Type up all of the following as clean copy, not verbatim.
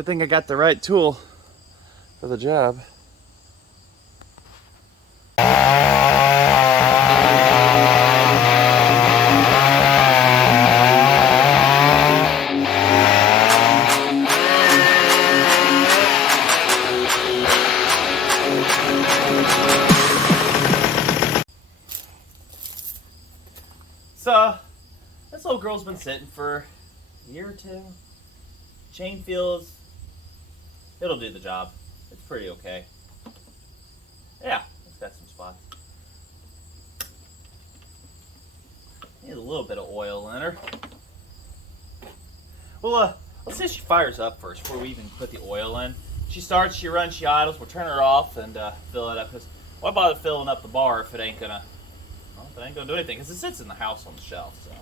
Good thing I got the right tool for the job. So, this little girl's been sitting for a year or two. Chain feels, it'll do the job. It's pretty okay. Yeah, it's got some spots. Needs a little bit of oil in her. Well, let's see if she fires up first before we even put the oil in. She starts, she runs, she idles. We'll turn her off and fill it up. Because why bother filling up the bar if it ain't gonna do anything? Because it sits in the house on the shelf. So,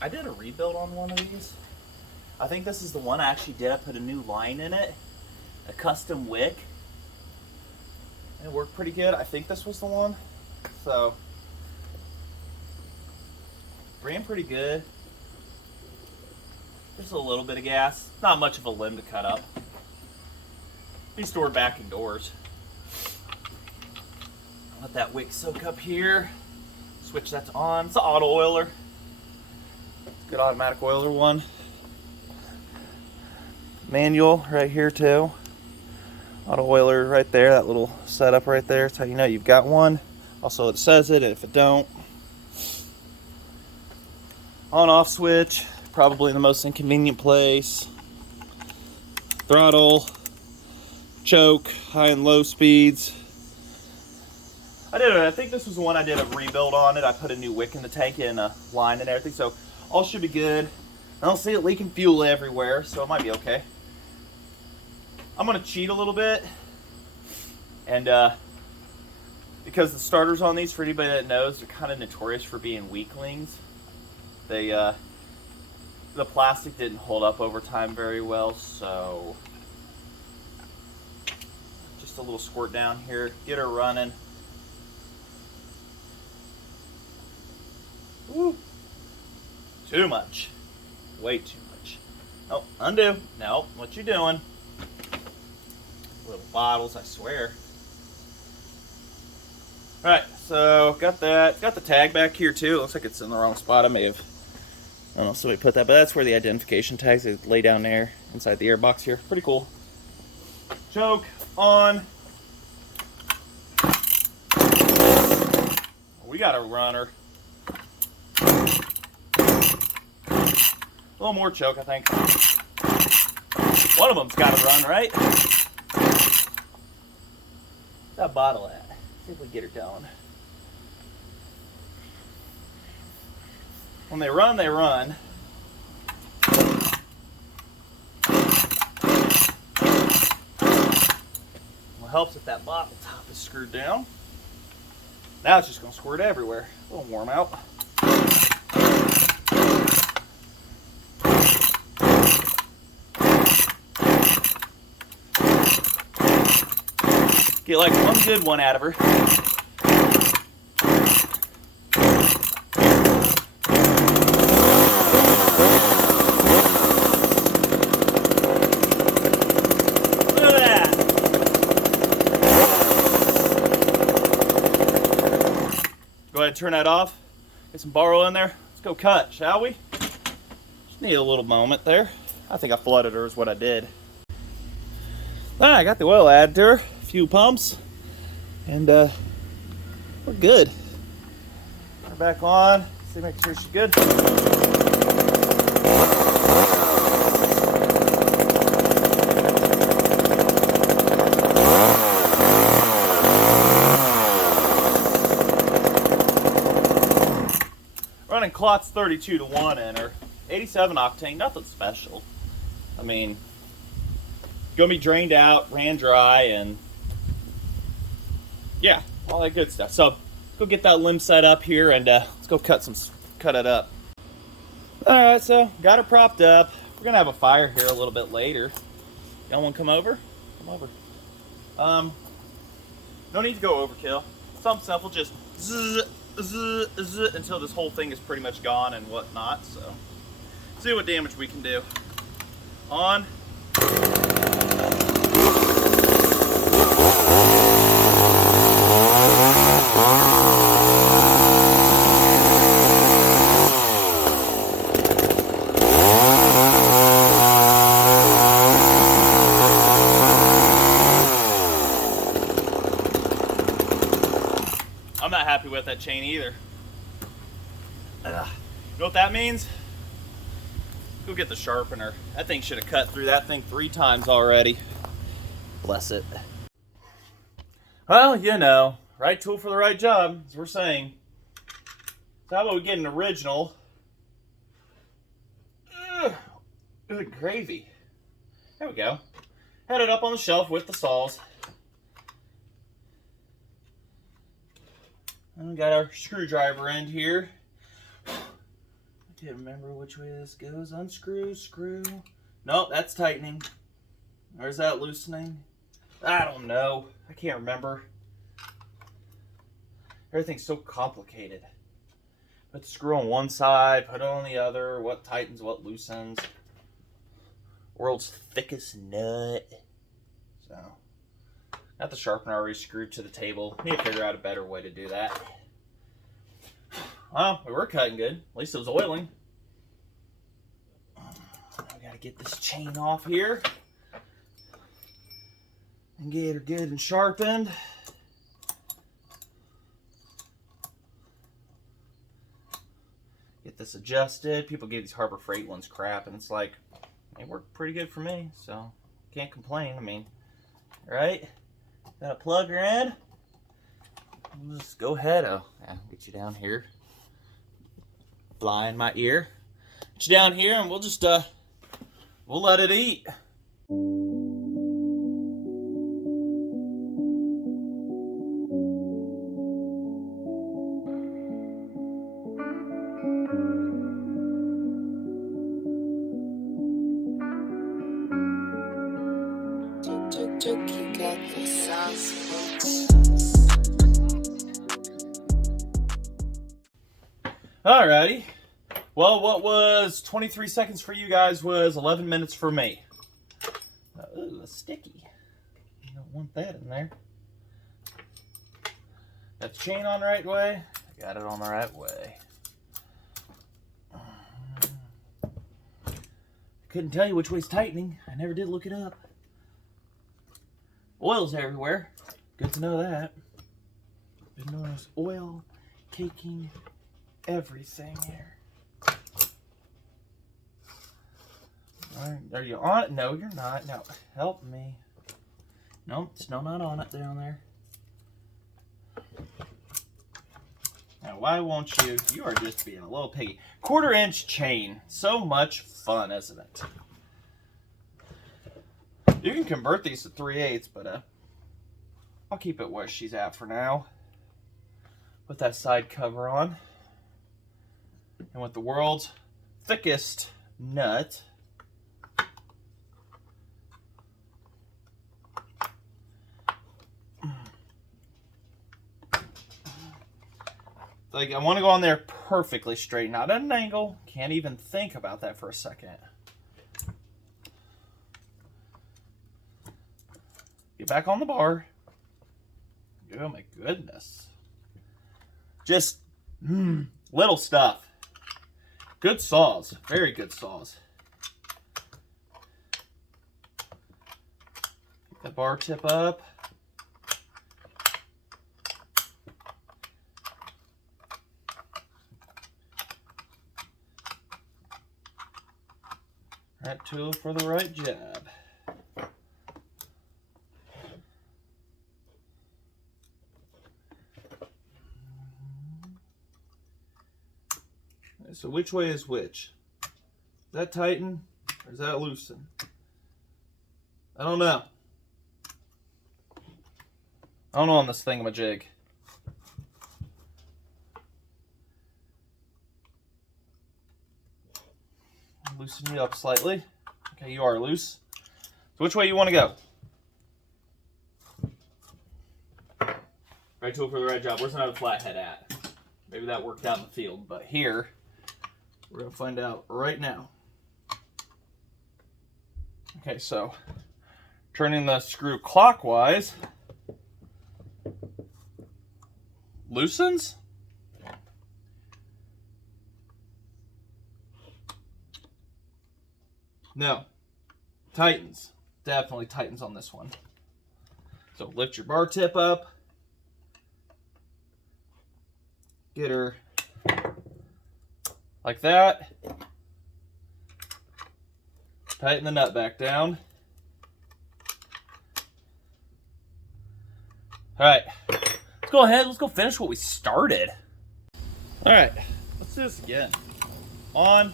I did a rebuild on one of these. I think this is the one I actually did. I put a new line in it, a custom wick. And it worked pretty good. I think this was the one. So, ran pretty good. Just a little bit of gas. Not much of a limb to cut up. Be stored back indoors. Let that wick soak up here. Switch that to on. It's an auto oiler. Good automatic oiler one. Manual right here too. Auto oiler right there. That little setup right there. That's how you know you've got one. Also it says it, and if it don't. On off switch. Probably the most inconvenient place. Throttle. Choke. High and low speeds. I think this was the one I did a rebuild on it. I put a new wick in the tank and a line and everything, so all should be good. I don't see it leaking fuel everywhere, so it might be okay. I'm gonna cheat a little bit, and because the starters on these, for anybody that knows, they're kind of notorious for being weaklings. They the plastic didn't hold up over time very well, so just a little squirt down here, get her running. Woo. Too much. Way too much. Oh, undo. No, what you doing? Little bottles, I swear. Alright, so got that. Got the tag back here too. It looks like it's in the wrong spot. I don't know if somebody put that, but that's where the identification tags they lay down there inside the air box here. Pretty cool. Choke on. We got a runner. A little more choke, I think. One of them's got to run, right? Where's that bottle at? See if we get her going. When they run, they run. What helps if that bottle top is screwed down. Now it's just going to squirt everywhere. A little warm out. Get like one good one out of her. Look at that. Go ahead and turn that off. Get some borrow in there. Let's go cut, shall we? Just need a little moment there. I think I flooded her is what I did. Alright, I got the oil added to her. Few pumps, and we're good. Put her back on. See, make sure she's good. Running Klotz 32-to-1 in her. 87 octane, nothing special. I mean, gonna be drained out, ran dry, and yeah, all that good stuff. So let's go get that limb set up here, and let's go cut it up. All right, so got her propped up. We're gonna have a fire here a little bit later. Y'all want to come over? Come over. No need to go overkill. Something simple, just zzz, zzz, zzz, until this whole thing is pretty much gone and whatnot. So see what damage we can do. on. I'm not happy with that chain either. You know what that means? Go get the sharpener. That thing should have cut through that thing 3 times already. Bless it. Well, you know, right tool for the right job, as we're saying. So how about we get an original? Good gravy. There we go. Had it up on the shelf with the saws. And we got our screwdriver end here. I can't remember which way this goes. Unscrew, screw. Nope, that's tightening. Or is that loosening? I don't know. I can't remember. Everything's so complicated. Put the screw on one side, put it on the other. What tightens, what loosens. World's thickest nut. So, got the sharpener already screwed to the table. Need to figure out a better way to do that. Well, we were cutting good. At least it was oiling. We gotta get this chain off here and get her good and sharpened. Get this adjusted. People give these Harbor Freight ones crap, and it's like, they work pretty good for me, so can't complain. I mean, right? Got a plug her in. We'll just go ahead. Oh, yeah, get you down here. Fly in my ear. Get you down here, and we'll just we'll let it eat. Alrighty. Well, what was 23 seconds for you guys was 11 minutes for me. Ooh, it's sticky. You don't want that in there. Got the chain on the right way. I got it on the right way. Couldn't tell you which way's tightening. I never did look it up. Oil's everywhere. Good to know that. Good to know there's oil caking everything here. Are you on it? No, you're not. No, help me. Nope, still not on it down there. Now, why won't you? You are just being a little piggy. 1/4 inch chain. So much fun, isn't it? You can convert these to 3/8, but I'll keep it where she's at for now. Put that side cover on. And with the world's thickest nut, like, I want to go on there perfectly straight, not at an angle. Can't even think about that for a second. Get back on the bar. Oh my goodness. Just little stuff. Good saws. Very good saws. Get the bar tip up. Right tool for the right job. So which way is which? Is that tighten or is that loosen? I don't know. I don't know on this thingamajig. Loosen you up slightly. Okay, you are loose. So which way you want to go? Right tool for the right job. Where's another flathead at? Maybe that worked out in the field, but here we're going to find out right now. Okay, so turning the screw clockwise loosens. No, tightens. Definitely tightens on this one. So lift your bar tip up. Get her like that. Tighten the nut back down. All right, let's go ahead. Let's go finish what we started. All right, let's do this again. On.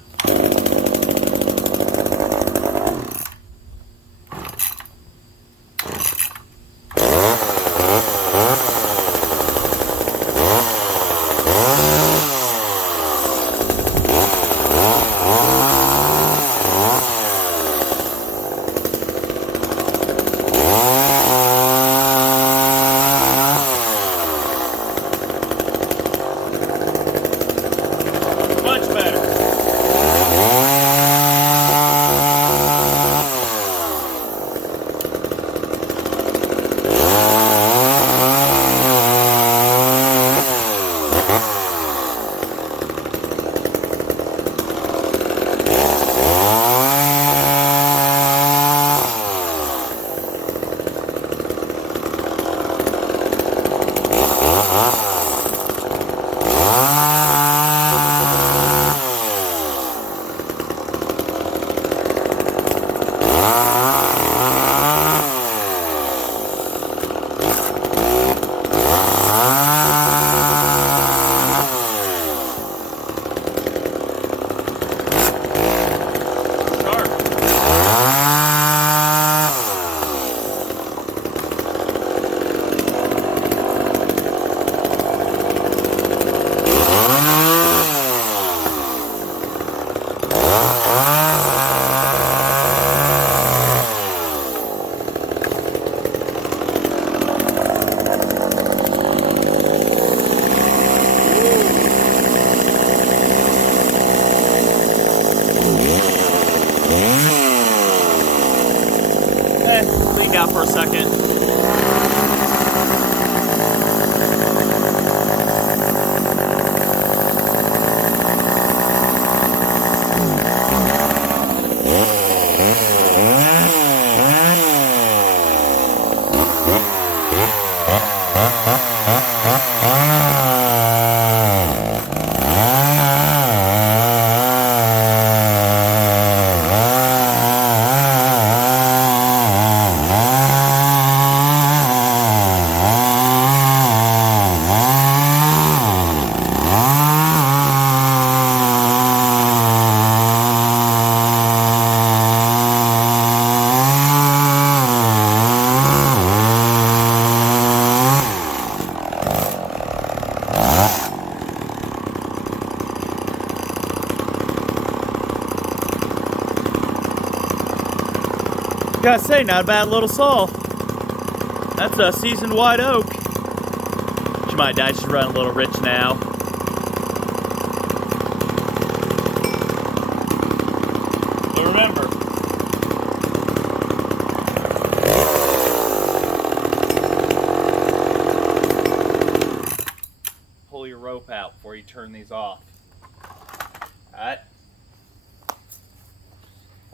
Out for a second. Gotta say, not a bad little saw. That's a seasoned white oak. She might die, she's running a little rich now. But remember, pull your rope out before you turn these off. Alright?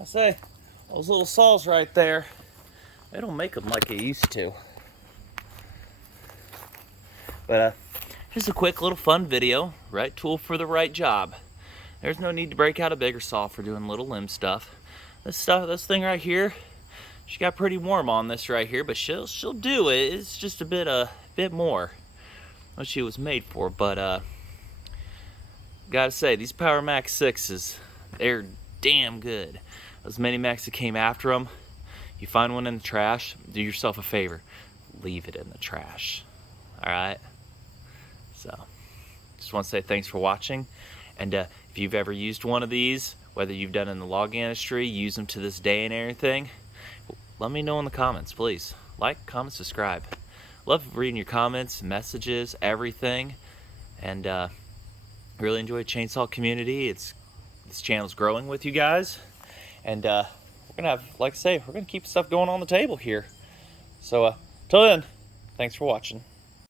I say, those little saws right there, they don't make them like they used to. But just a quick little fun video. Right tool for the right job. There's no need to break out a bigger saw for doing little limb stuff. This thing right here, she got pretty warm on this right here, but she'll do it. It's just a bit more what she was made for. But gotta say, these Power Max 6s, they're damn good. Those Mini Max that came after them, you find one in the trash, do yourself a favor, leave it in the trash. All right. So, just want to say thanks for watching, and if you've ever used one of these, whether you've done it in the log industry, use them to this day and everything, let me know in the comments, please. Like, comment, subscribe. Love reading your comments, messages, everything, and really enjoy the chainsaw community. This channel's growing with you guys, and we'll we're gonna have, like I say, we're gonna keep stuff going on the table here. So till then, thanks for watching.